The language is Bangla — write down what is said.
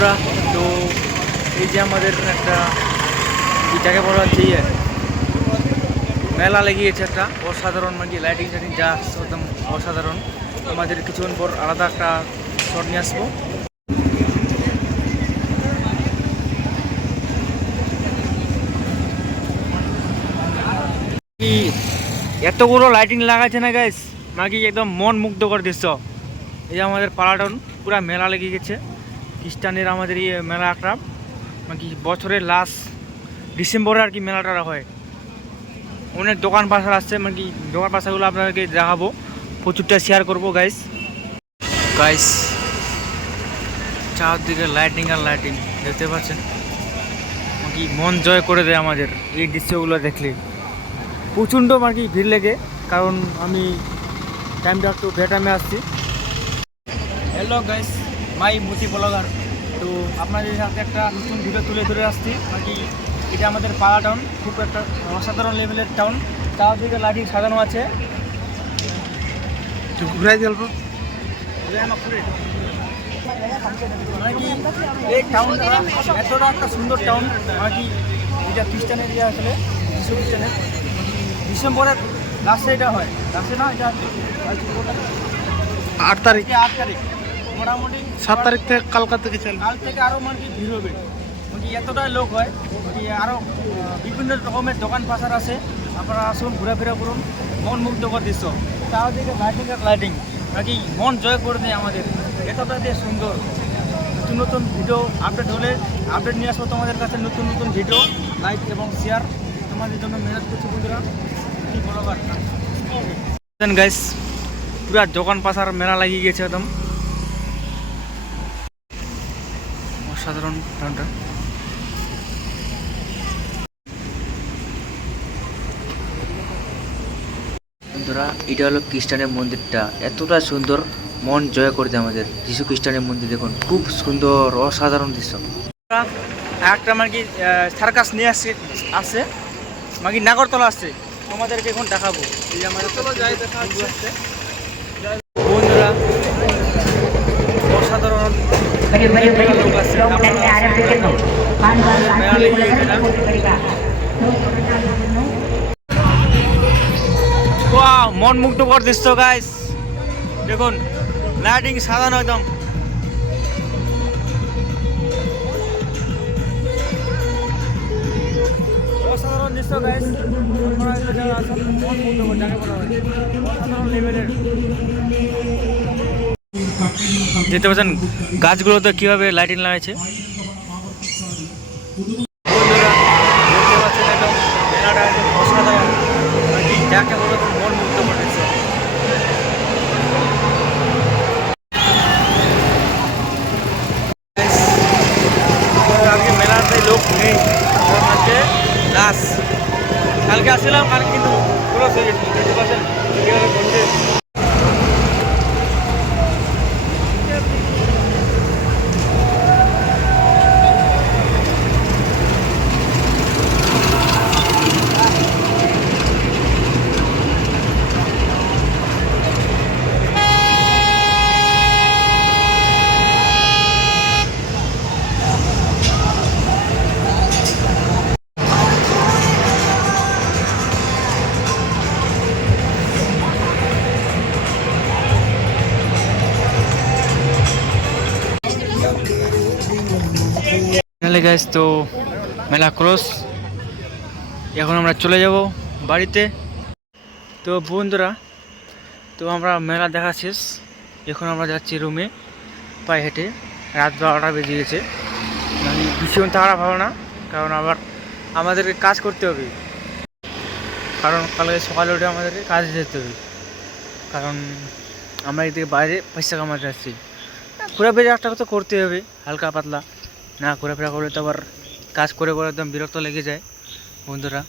বন্ধুরা, তো এই যে আমাদের একটা যাকে বলা হচ্ছে মেলা লেগিয়েছে একটা অসাধারণ, মানে লাইটিং টাইটিং যা একদম অসাধারণ। আমাদের কিছুক্ষণ পর আলাদা একটা শট নিয়ে আসবো। এতগুলো লাইটিং লাগাচ্ছে না গাইস, মানে একদম মন মুগ্ধকর দৃশ্য। এই যে আমাদের পালাটন পুরা মেলা লেগে গেছে। খ্রিস্টানের আমাদের মেলা একটা মানে বছরের লাস্ট ডিসেম্বরে আর কি মেলাটা হয়। অনেক দোকান পাশা আসছে, মানে দোকান পাশাগুলো আপনাদেরকে দেখাবো, প্রচুরটা শেয়ার করবো গাইস। গাইস চারদিকে লাইটিং আর লাইটিং দেখতে পাচ্ছেন, মানে মন জয় করে দেয় আমাদের এই দৃশ্যগুলো দেখলে। প্রচণ্ড মানে ভিড় লেগে, কারণ আমি টাইমটা একটু বেটামে আসছি। হ্যালো গাইস, মাই মুতি ব্লগার। তো আপনাদের সাথে একটা নতুন ভিডিও তুলে ধরে আসছি। মানে এটা আমাদের পাড়া টাউন, খুব একটা অসাধারণ লেভেলের টাউন। চারদিকে লাইটিং সাজানো আছে। ঘুরাই গল্প এই টাউনটা এতটা একটা সুন্দর টাউন। মানে কি এটা খ্রিস্টান এরিয়া, আসলে বিশ্ব খ্রিস্টানের ডিসেম্বরের লাস্টে এটা হয়। লাস্টে না, এটা 8 তারিখ মোটামুটি 7 তারিখ থেকে কালকা থেকে কাল থেকে আরও মানে ভিড় হবে। মানে এতটাই লোক হয়, মানে আরও বিভিন্ন রকমের দোকান পাশার আছে। আপনারা আসুন, ঘোরাফেরা করুন, মন মুগ্ধকর দৃশ্য। চারদিকে লাইটিং আর লাইটিং, নাকি মন জয় করে দেয় আমাদের। এতটা যে সুন্দর। নতুন নতুন ভিডিও আপডেট হলে আপডেট নিয়ে আসবো তোমাদের কাছে। নতুন নতুন ভিডিও লাইক এবং শেয়ার তোমাদের জন্য মেহনত করছি বন্ধুরা। কি বলো গাইস, পুরা দোকান পাশার মেলা লাগিয়ে গেছে একদম অসাধারণ টাউনটা। বন্ধুরা, এটা হলো খ্রিস্টানের মন্দিরটা, এতটা সুন্দর, মন জয় করে দেয় আমাদের। যিশু খ্রিস্টানের মন্দির দেখুন, খুব সুন্দর অসাধারণ দৃশ্য। একটা মানে কি সার্কাস নিয়ে আসছে মানে নাগরতলা আসছে, তোমাদেরকে এখন দেখাবো। এই যে আমাদের আসছে বন্ধুরা, অসাধারণ লোক আসছে। মন মুগ্ধকর দৃশ্য গাইস, দেখুন লাইটিং সাজানো একদম। অসাধারণ দৃশ্য গাইস, অসাধারণ লেভেলের। দেখতে পাচ্ছেন গাছগুলোতে কিভাবে লাইটিং লাগাইছে। দেখতে পাচ্ছেন একদম মেলাটা একদম অসাধারণ, যাকে বলে মন মুগ্ধ করেছে। আজকে মেলাতে লোক নেই, গাছ কালকে আসছিলাম, কালকে কিন্তু ক্লোজ হয়ে গেছিল। দেখতে পাচ্ছেন কীভাবে করছে। গাইস, তো মেলা ক্লোজ, এখন আমরা চলে যাব বাড়িতে। তো বন্ধুরা, তো আমরা মেলা দেখা শেষ, এখন আমরা যাচ্ছি রুমে পায়ে হেঁটে। রাত 12টা বেজে গেছে, মানে ভীষণ থাকা ভালো না, কারণ আবার আমাদেরকে কাজ করতে হবে। কারণ কালকে সকালে উঠে আমাদেরকে কাজে যেতে হবে, কারণ আমরা এদিকে বাইরে পয়সা কামাতে আসছি। ঘোরাফেরা একটা তো করতে হবে হালকা পাতলা, না ঘোরাফেরা করলে তো আবার কাজ করে করে একদম বিরক্ত লেগে যায় বন্ধুরা।